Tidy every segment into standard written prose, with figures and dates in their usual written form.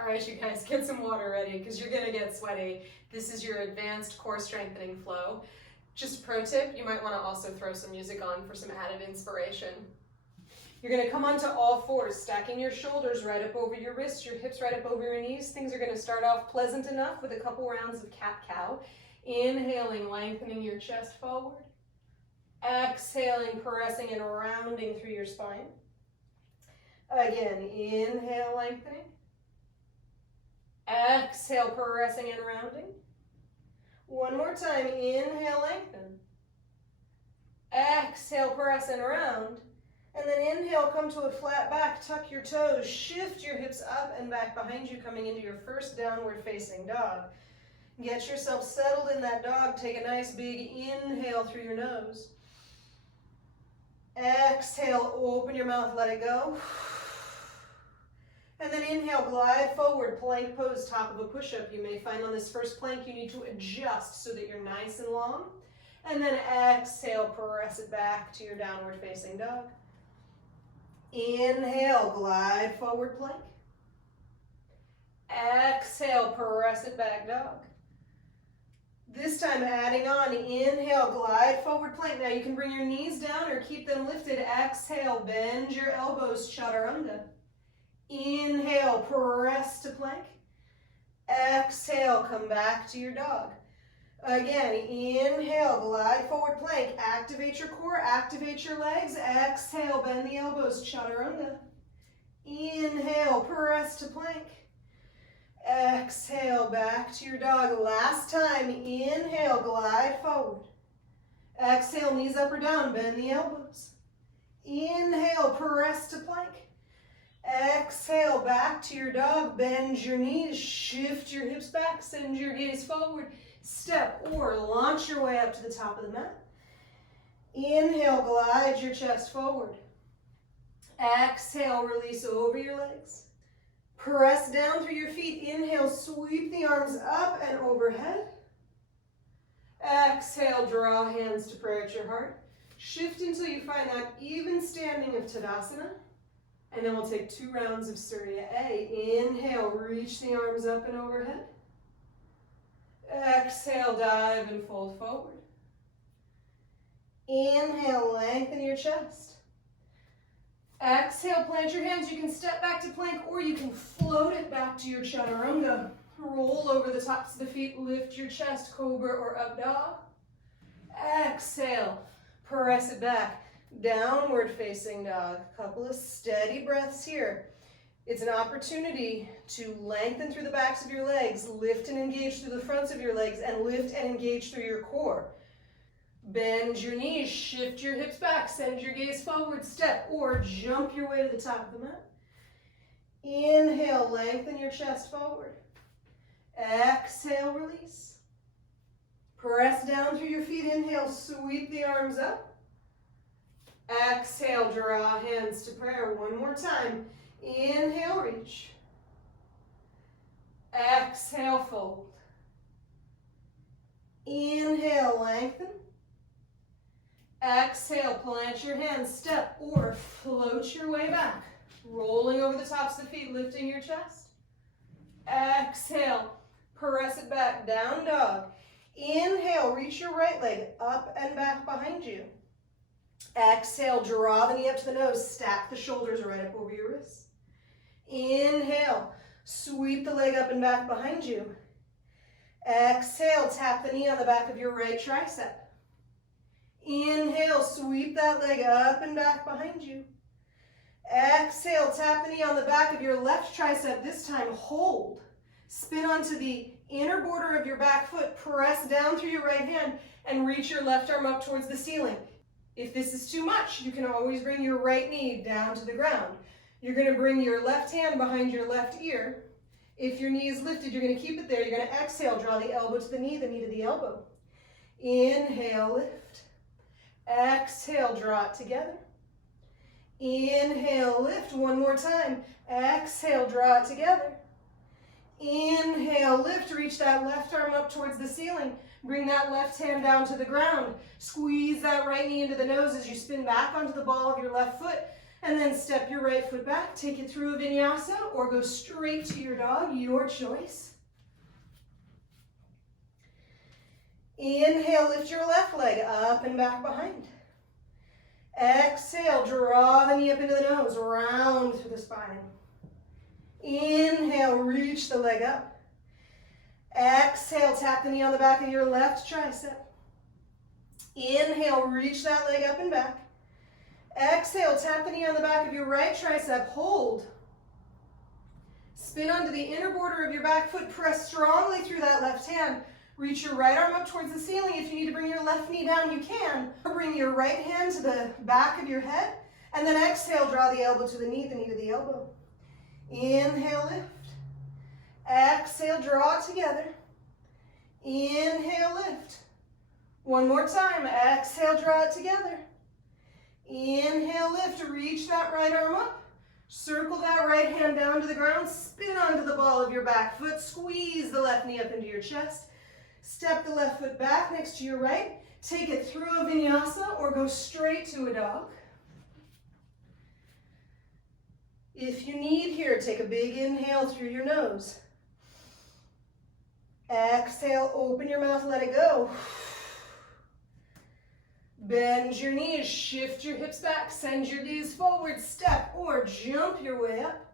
All right, you guys, get some water ready because you're gonna get sweaty. This is your advanced core strengthening flow. Just a pro tip, you might wanna also throw some music on for some added inspiration. You're gonna come onto all fours, stacking your shoulders right up over your wrists, your hips right up over your knees. Things are gonna start off pleasant enough with a couple rounds of cat-cow. Inhaling, lengthening your chest forward. Exhaling, pressing and rounding through your spine. Again, inhale, lengthening. Exhale, pressing and rounding. One more time, inhale, lengthen. Exhale, press and round. And then inhale, come to a flat back, tuck your toes, shift your hips up and back behind you, coming into your first downward facing dog. Get yourself settled in that dog. Take a nice big inhale through your nose. Exhale, open your mouth, let it go. And then inhale, glide forward, plank pose, top of a push-up. You may find on this first plank you need to adjust so that you're nice and long. And then exhale, press it back to your downward facing dog. Inhale, glide forward plank. Exhale, press it back dog. This time adding on, inhale, glide forward plank. Now you can bring your knees down or keep them lifted. Exhale, bend your elbows, chaturanga. Inhale, press to plank. Exhale, come back to your dog. Again, inhale, glide forward plank. Activate your core, activate your legs. Exhale, bend the elbows, chaturanga. Inhale, press to plank. Exhale, back to your dog. Last time, inhale, glide forward. Exhale, knees up or down, bend the elbows. Inhale, press to plank. Exhale, back to your dog, bend your knees, shift your hips back, send your gaze forward, step or launch your way up to the top of the mat. Inhale, glide your chest forward. Exhale, release over your legs. Press down through your feet. Inhale, sweep the arms up and overhead. Exhale, draw hands to prayer at your heart. Shift until you find that even standing of Tadasana. And then we'll take 2 rounds of Surya A. Inhale, reach the arms up and overhead. Exhale, dive and fold forward. Inhale, lengthen your chest. Exhale, plant your hands. You can step back to plank or you can float it back to your chaturanga. Roll over the tops of the feet, lift your chest, cobra or up dog. Exhale, press it back. Downward facing dog. Couple of steady breaths here. It's an opportunity to lengthen through the backs of your legs, lift and engage through the fronts of your legs, and lift and engage through your core. Bend your knees, shift your hips back, send your gaze forward, step, or jump your way to the top of the mat. Inhale, lengthen your chest forward. Exhale, release. Press down through your feet. Inhale, sweep the arms up. Exhale, draw hands to prayer. One more time. Inhale, reach. Exhale, fold. Inhale, lengthen. Exhale, plant your hands, step or float your way back. Rolling over the tops of the feet, lifting your chest. Exhale, press it back, down dog. Inhale, reach your right leg up and back behind you. Exhale, draw the knee up to the nose, stack the shoulders right up over your wrists. Inhale, sweep the leg up and back behind you. Exhale, tap the knee on the back of your right tricep. Inhale, sweep that leg up and back behind you. Exhale, tap the knee on the back of your left tricep. This time, hold. Spin onto the inner border of your back foot, press down through your right hand, and reach your left arm up towards the ceiling. If this is too much, you can always bring your right knee down to the ground. You're going to bring your left hand behind your left ear. If your knee is lifted, you're going to keep it there. You're going to exhale, draw the elbow to the knee to the elbow. Inhale, lift. Exhale, draw it together. Inhale, lift. One more time. Exhale, draw it together. Inhale, lift. Reach that left arm up towards the ceiling. Bring that left hand down to the ground. Squeeze that right knee into the nose as you spin back onto the ball of your left foot. And then step your right foot back, take it through a vinyasa or go straight to your dog, your choice. Inhale, lift your left leg up and back behind. Exhale, draw the knee up into the nose, round through the spine. Inhale, reach the leg up. Exhale, tap the knee on the back of your left tricep. Inhale, reach that leg up and back. Exhale, tap the knee on the back of your right tricep, hold. Spin onto the inner border of your back foot, press strongly through that left hand. Reach your right arm up towards the ceiling. If you need to bring your left knee down, you can. Bring your right hand to the back of your head, and then exhale, draw the elbow to the knee to the elbow. Inhale, lift. Exhale, draw it together. Inhale, lift. One more time. Exhale, draw it together. Inhale, lift. Reach that right arm up. Circle that right hand down to the ground. Spin onto the ball of your back foot. Squeeze the left knee up into your chest. Step the left foot back next to your right. Take it through a vinyasa or go straight to a dog. If you need here, take a big inhale through your nose. Exhale, open your mouth, let it go. Bend your knees, shift your hips back, send your gaze forward, step or jump your way up.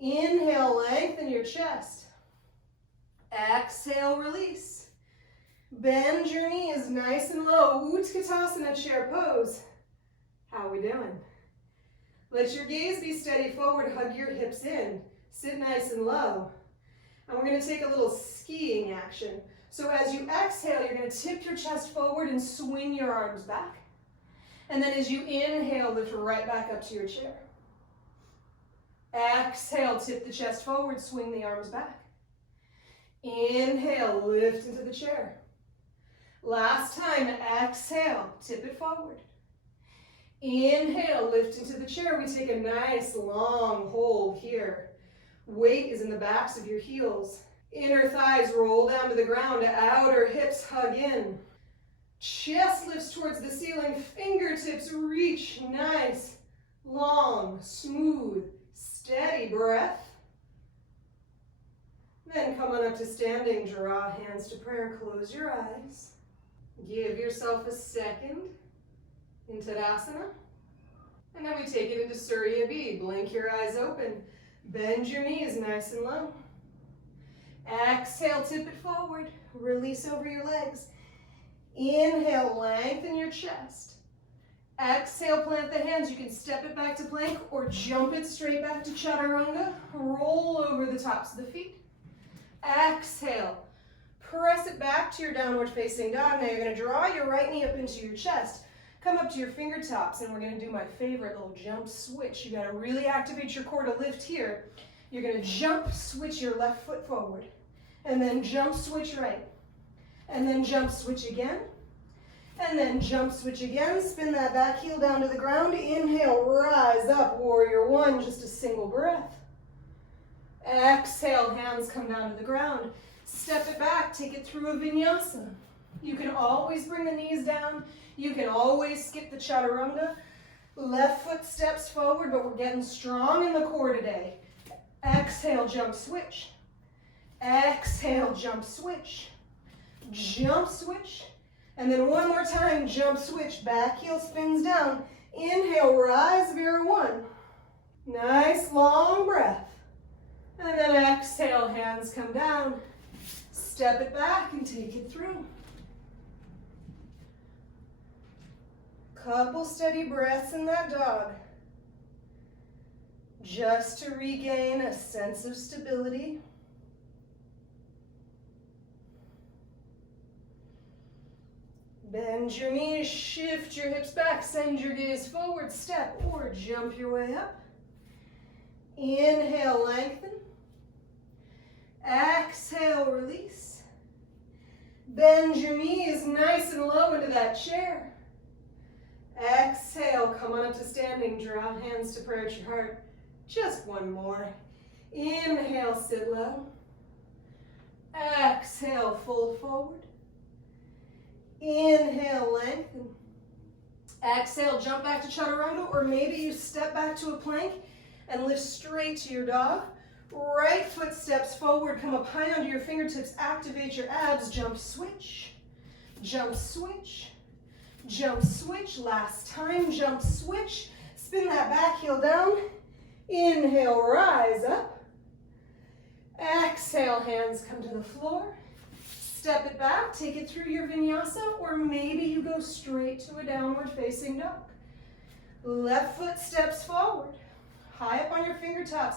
Inhale, lengthen your chest. Exhale, release. Bend your knees nice and low. Katasana, chair pose. How are we doing? Let your gaze be steady forward. Hug your hips in. Sit nice and low. And we're going to take a little skiing action. So as you exhale, you're going to tip your chest forward and swing your arms back. And then as you inhale, lift right back up to your chair. Exhale, tip the chest forward, swing the arms back. Inhale, lift into the chair. Last time, exhale, tip it forward. Inhale, lift into the chair. We take a nice long hold here. Weight is in the backs of your heels. Inner thighs roll down to the ground. Outer hips hug in. Chest lifts towards the ceiling. Fingertips reach. Nice, long, smooth, steady breath. Then come on up to standing, draw hands to prayer, close your eyes. Give yourself a second in Katasana. And then we take it into Surya B. Blink your eyes open. Bend your knees nice and low. Exhale, tip it forward. Release over your legs. Inhale, lengthen your chest. Exhale, plant the hands. You can step it back to plank or jump it straight back to chaturanga. Roll over the tops of the feet. Exhale, press it back to your downward facing dog. Now you're going to draw your right knee up into your chest. Come up to your fingertips, and we're going to do my favorite little jump switch. You got to really activate your core to lift here. You're going to jump, switch your left foot forward, and then jump, switch right, and then jump, switch again, and then jump, switch again. Spin that back heel down to the ground. Inhale, rise up, warrior one, just a single breath. Exhale, hands come down to the ground. Step it back, take it through a vinyasa. You can always bring the knees down. You can always skip the chaturanga. Left foot steps forward, but we're getting strong in the core today. Exhale, jump, switch. Exhale, jump, switch. Jump, switch. And then one more time, jump, switch. Back heel spins down. Inhale, rise, Vera one. Nice long breath. And then exhale, hands come down. Step it back and take it through. Couple steady breaths in that dog. Just to regain a sense of stability. Bend your knees, shift your hips back, send your gaze forward, step or jump your way up. Inhale, lengthen. Exhale, release. Bend your knees nice and low into that chair. Exhale, come on up to standing, draw hands to prayer at your heart. Just one more. Inhale, sit low. Exhale, fold forward. Inhale, lengthen. Exhale, jump back to chaturanga, or maybe you step back to a plank and lift straight to your dog. Right foot steps forward, come up high onto your fingertips, activate your abs, jump switch, jump switch, jump switch. Last time, jump switch. Spin that back heel down. Inhale, rise up. Exhale, hands come to the floor. Step it back, take it through your vinyasa, or maybe you go straight to a downward facing dog. Left foot steps forward, high up on your fingertips.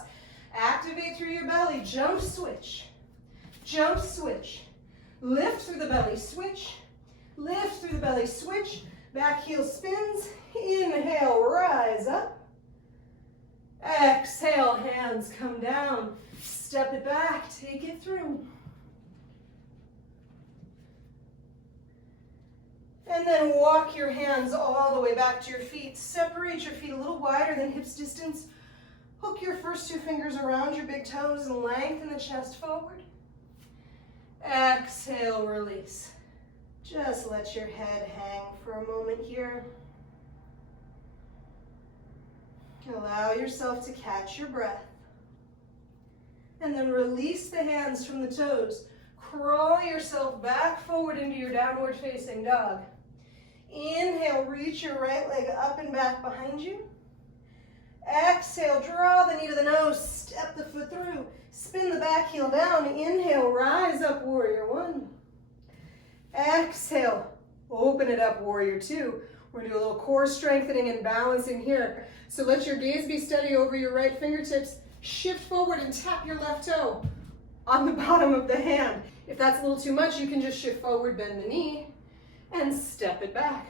Activate through your belly, jump switch, jump switch. Lift through the belly, switch, lift through the belly, switch. Back heel spins, inhale, rise up. Exhale, hands come down. Step it back, take it through. And then walk your hands all the way back to your feet. Separate your feet a little wider than hips distance. Hook your first two fingers around your big toes and lengthen the chest forward. Exhale, release. Just let your head hang for a moment here. Allow yourself to catch your breath. And then release the hands from the toes. Crawl yourself back forward into your downward facing dog. Inhale, reach your right leg up and back behind you. Exhale, draw the knee to the nose, step the foot through. Spin the back heel down. Inhale, rise up, warrior one. Exhale, open it up, warrior two. We're gonna do a little core strengthening and balancing here. So let your gaze be steady over your right fingertips. Shift forward and tap your left toe on the bottom of the hand. If that's a little too much, you can just shift forward, bend the knee, and step it back.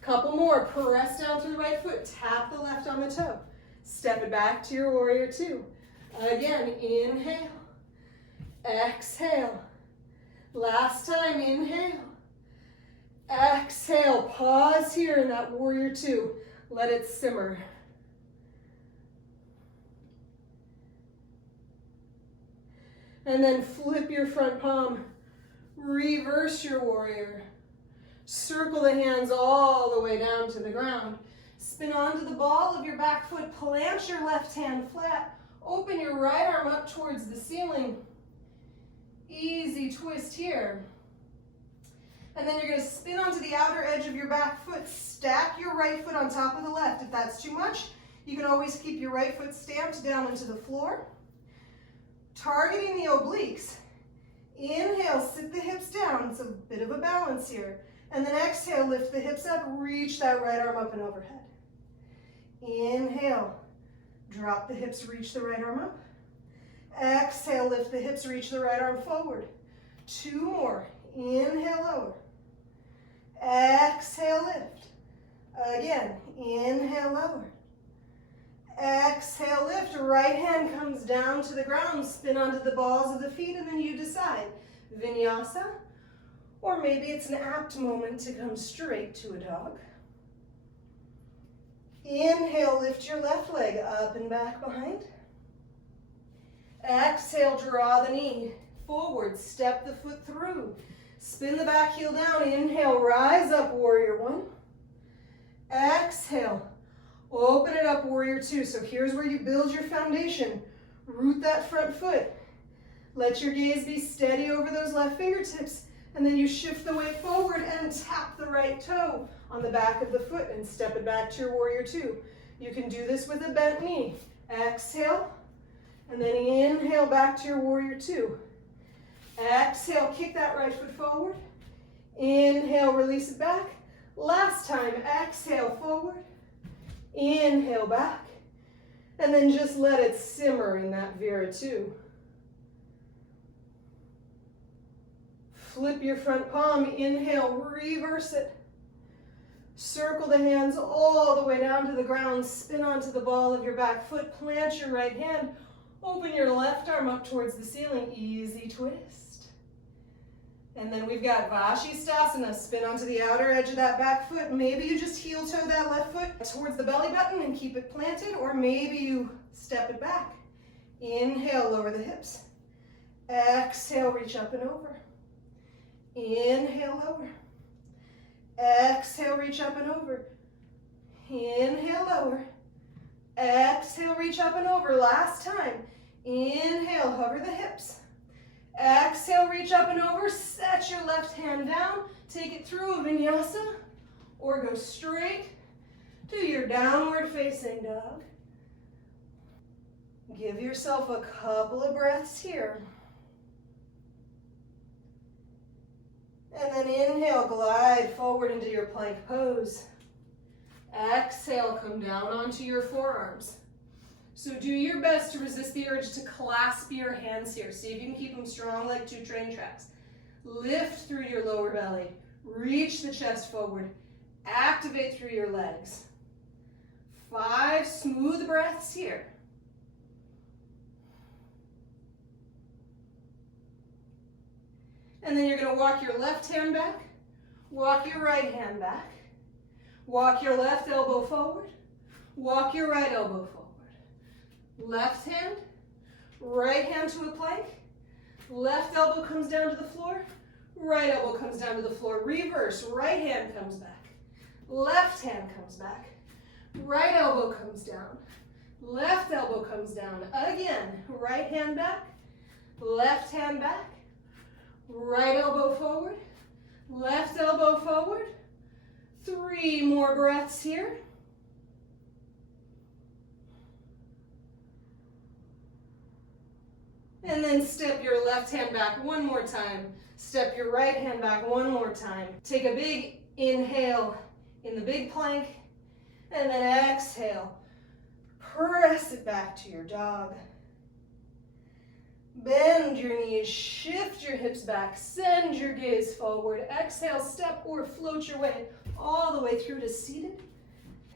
Couple more. Press down through the right foot. Tap the left on the toe. Step it back to your warrior two. Again, inhale. Exhale. Last time, inhale. Exhale. Pause here in that warrior two. Let it simmer. And then flip your front palm. Reverse your warrior. Circle the hands all the way down to the ground. Spin onto the ball of your back foot. Plant your left hand flat. Open your right arm up towards the ceiling. Easy twist here. And then you're going to spin onto the outer edge of your back foot. Stack your right foot on top of the left. If that's too much, you can always keep your right foot stamped down into the floor. Targeting the obliques. Inhale, sit the hips down. It's a bit of a balance here. And then exhale, lift the hips up, reach that right arm up and overhead. Inhale, drop the hips, reach the right arm up. Exhale, lift the hips, reach the right arm forward. Two more. Inhale, lower. Exhale, lift. Again, inhale, lower. Exhale, lift. Right hand comes down to the ground, spin onto the balls of the feet, and then you decide, vinyasa, or maybe it's an apt moment to come straight to a dog. Inhale, lift your left leg up and back behind. Exhale, draw the knee forward, step the foot through. Spin the back heel down. Inhale, rise up, warrior one. Exhale, open it up, warrior two. So here's where you build your foundation. Root that front foot. Let your gaze be steady over those left fingertips. And then you shift the weight forward and tap the right toe on the back of the foot and step it back to your warrior two. You can do this with a bent knee. Exhale, and then inhale back to your warrior two. Exhale, kick that right foot forward. Inhale, release it back. Last time, exhale forward. Inhale back. And then just let it simmer in that Vira two. Flip your front palm, inhale, reverse it. Circle the hands all the way down to the ground, spin onto the ball of your back foot, plant your right hand, open your left arm up towards the ceiling, easy twist. And then we've got Vashisthasana, spin onto the outer edge of that back foot. Maybe you just heel toe that left foot towards the belly button and keep it planted, or maybe you step it back. Inhale, lower the hips. Exhale, reach up and over. Inhale, lower. Exhale, reach up and over. Inhale, lower. Exhale, reach up and over. Last time. Inhale, hover the hips. Exhale, reach up and over. Set your left hand down. Take it through a vinyasa or go straight to your downward facing dog. Give yourself a couple of breaths here. And then inhale, glide forward into your plank pose. Exhale, come down onto your forearms. So do your best to resist the urge to clasp your hands here. See if you can keep them strong like 2 train tracks. Lift through your lower belly. Reach the chest forward. Activate through your legs. 5 smooth breaths here. And then you're going to walk your left hand back. Walk your right hand back. Walk your left elbow forward. Walk your right elbow forward. Left hand, right hand to a plank. Left elbow comes down to the floor. Right elbow comes down to the floor. Reverse, right hand comes back. Left hand comes back. Right elbow comes down. Left elbow comes down. Again, right hand back. Left hand back. Right elbow forward. Left elbow forward. 3 more breaths here. And then step your left hand back 1 more time. Step your right hand back 1 more time. Take a big inhale in the big plank. And then exhale. Press it back to your dog. Bend your knees, shift your hips back, send your gaze forward. Exhale, step or float your way all the way through to seated.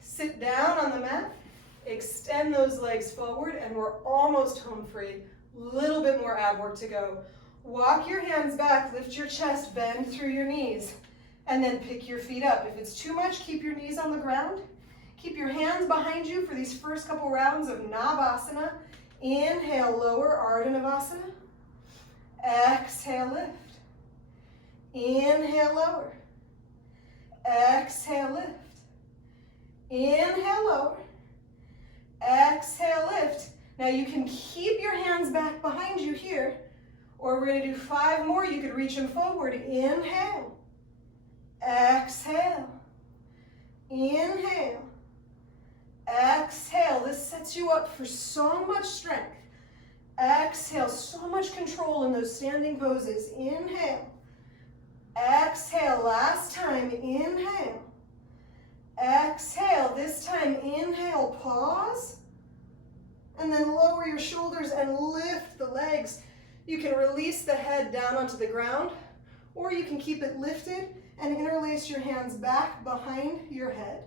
Sit down on the mat, extend those legs forward, and we're almost home free. Little bit more ab work to go. Walk your hands back, lift your chest, bend through your knees, and then pick your feet up. If it's too much, keep your knees on the ground. Keep your hands behind you for these first couple rounds of Navasana. Inhale, lower, Ardha Navasana. Exhale, lift. Inhale, lower. Exhale, lift. Inhale, lower. Exhale, lift. Now you can keep your hands back behind you here, or we're going to do 5 more. You could reach them forward. Inhale. Exhale. Inhale. Exhale. This sets you up for so much strength. Exhale. So much control in those standing poses. Inhale. Exhale. Last time. Inhale. Exhale. This time, inhale. Pause. And then lower your shoulders and lift the legs. You can release the head down onto the ground, or you can keep it lifted and interlace your hands back behind your head.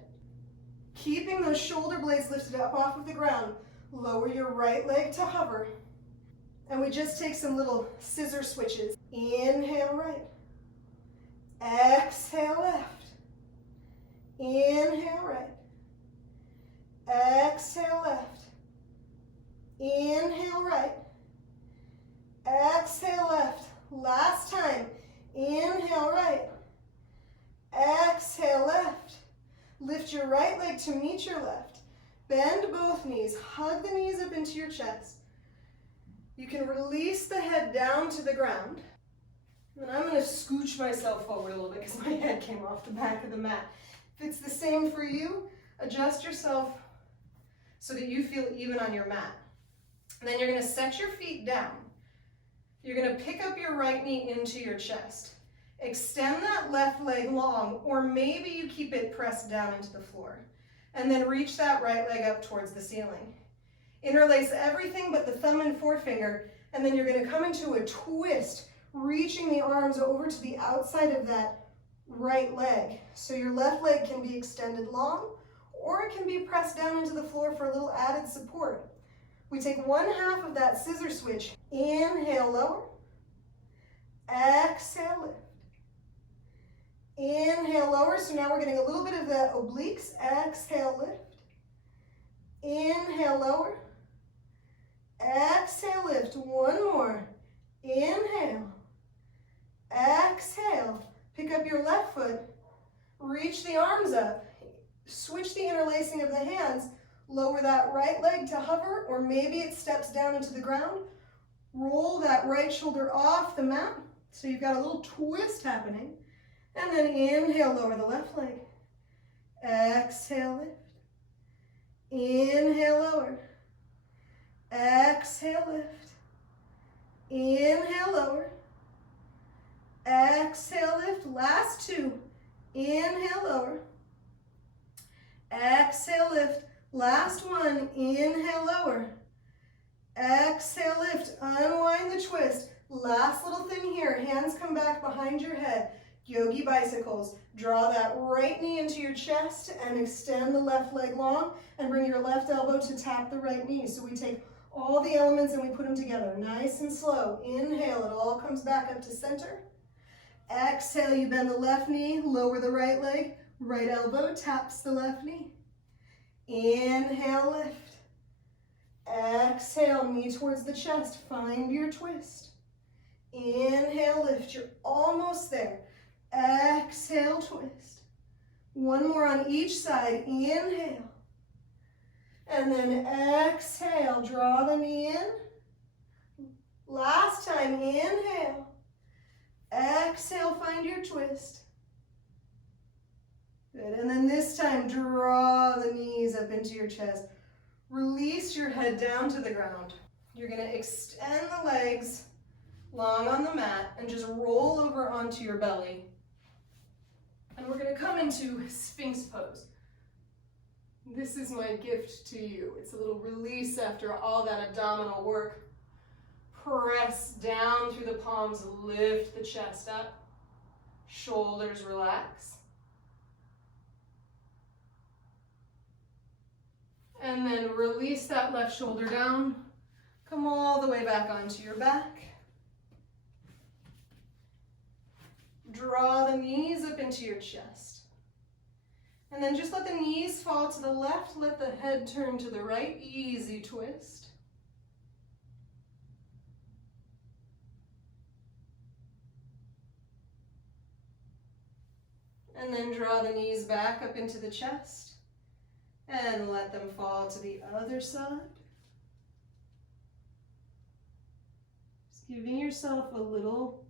Keeping those shoulder blades lifted up off of the ground. Lower your right leg to hover. And we just take some little scissor switches. Inhale right. Exhale left. Inhale right. Exhale left. Inhale right. Exhale left. Last time. Inhale right. Exhale left. Lift your right leg to meet your left. Bend both knees. Hug the knees up into your chest. You can release the head down to the ground. And I'm going to scooch myself forward a little bit because my head came off the back of the mat. If it's the same for you, adjust yourself so that you feel even on your mat. And then you're going to set your feet down. You're going to pick up your right knee into your chest. Extend that left leg long, or maybe you keep it pressed down into the floor. And then reach that right leg up towards the ceiling. Interlace everything but the thumb and forefinger, and then you're going to come into a twist, reaching the arms over to the outside of that right leg. So your left leg can be extended long, or it can be pressed down into the floor for a little added support. We take 1/2 of that scissor switch. Inhale, lower. Exhale, lift. Inhale, lower. So now we're getting a little bit of the obliques. Exhale, lift. Inhale, lower. Exhale, lift. 1 more. Inhale. Exhale. Pick up your left foot. Reach the arms up. Switch the interlacing of the hands. Lower that right leg to hover, or maybe it steps down into the ground. Roll that right shoulder off the mat, so you've got a little twist happening. And then inhale, lower the left leg. Exhale, lift. Inhale, lower. Exhale, lift. Inhale, lower. Exhale, lift. Last two. Inhale, lower. Exhale, lift. Last one. Inhale, lower. Exhale, lift. Unwind the twist. Last little thing here. Hands come back behind your head. Yogi Bicycles. Draw that right knee into your chest and extend the left leg long and bring your left elbow to tap the right knee. So we take all the elements and we put them together. Nice and slow. Inhale, it all comes back up to center. Exhale, you bend the left knee, lower the right leg, right elbow taps the left knee. Inhale, lift. Exhale, knee towards the chest, find your twist. Inhale, lift, you're almost there. Exhale, twist. One more on each side, inhale. And then exhale, draw the knee in. Last time, inhale. Exhale, find your twist. Good, and then this time, draw the knees up into your chest. Release your head down to the ground. You're gonna extend the legs long on the mat and just roll over onto your belly. And we're gonna come into Sphinx Pose. This is my gift to you. It's a little release after all that abdominal work. Press down through the palms, lift the chest up. Shoulders relax. And then release that left shoulder down. Come all the way back onto your back. Draw the knees up into your chest. And then just let the knees fall to the left, let the head turn to the right, easy twist. And then draw the knees back up into the chest and let them fall to the other side. Just giving yourself a little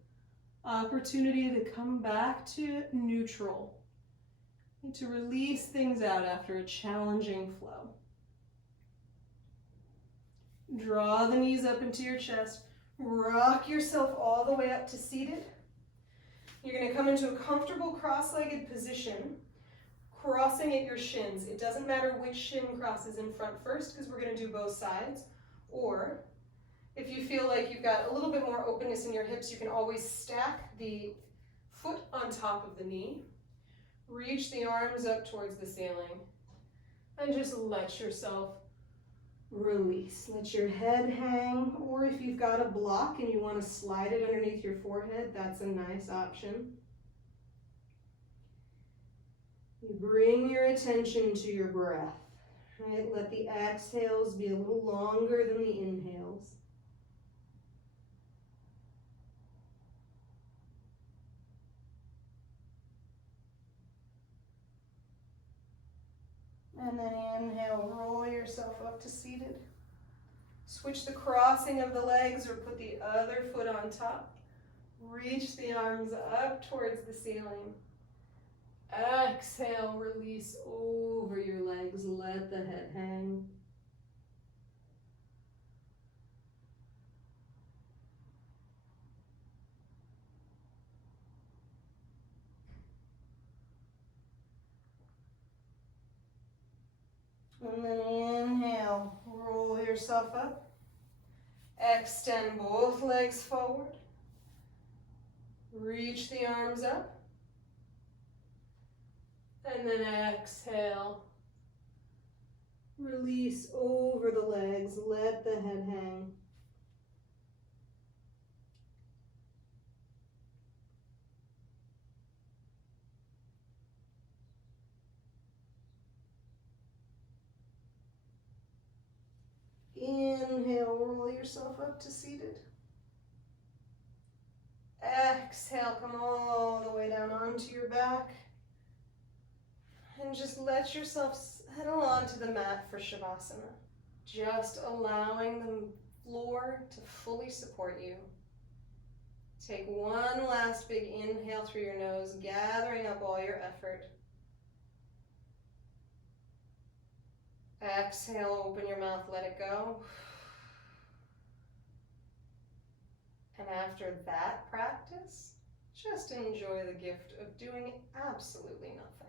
opportunity to come back to neutral and to release things out after a challenging flow. Draw the knees up into your chest. Rock yourself all the way up to seated. You're going to come into a comfortable cross-legged position, crossing at your shins. It doesn't matter which shin crosses in front first because we're going to do both sides. Or if you feel like you've got a little bit more openness in your hips, you can always stack the foot on top of the knee. Reach the arms up towards the ceiling and just let yourself release. Let your head hang, or if you've got a block and you want to slide it underneath your forehead, that's a nice option. You bring your attention to your breath, right? Let the exhales be a little longer than the inhales. And then inhale, roll yourself up to seated. Switch the crossing of the legs or put the other foot on top. Reach the arms up towards the ceiling. Exhale, release over your legs. Let the head hang. And then inhale, roll yourself up. Extend both legs forward. Reach the arms up. And then exhale. Release over the legs. Let the head hang. Inhale, roll yourself up to seated. Exhale, come all the way down onto your back. And just let yourself settle onto the mat for Shavasana. Just allowing the floor to fully support you. Take one last big inhale through your nose, gathering up all your effort. Exhale, open your mouth, let it go. And after that practice, just enjoy the gift of doing absolutely nothing.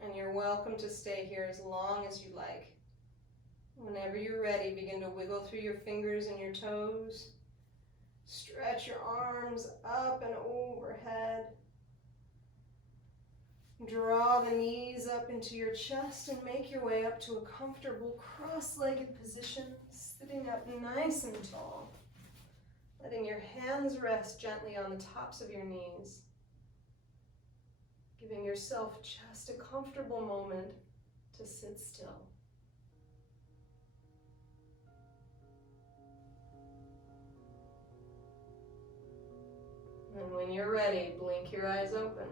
And you're welcome to stay here as long as you like. Whenever you're ready, begin to wiggle through your fingers and your toes. Stretch your arms up and overhead. Draw the knees up into your chest and make your way up to a comfortable cross-legged position, sitting up nice and tall. Letting your hands rest gently on the tops of your knees. Giving yourself just a comfortable moment to sit still. And when you're ready, blink your eyes open.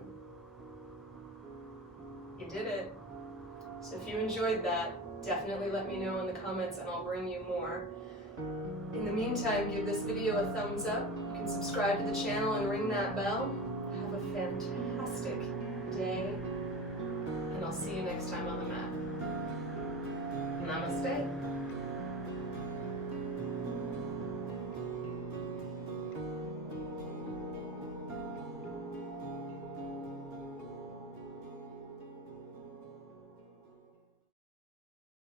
You did it. So if you enjoyed that, definitely let me know in the comments and I'll bring you more. In the meantime, give this video a thumbs up. You can subscribe to the channel and ring that bell. Have a fantastic day, and I'll see you next time on the mat. Namaste.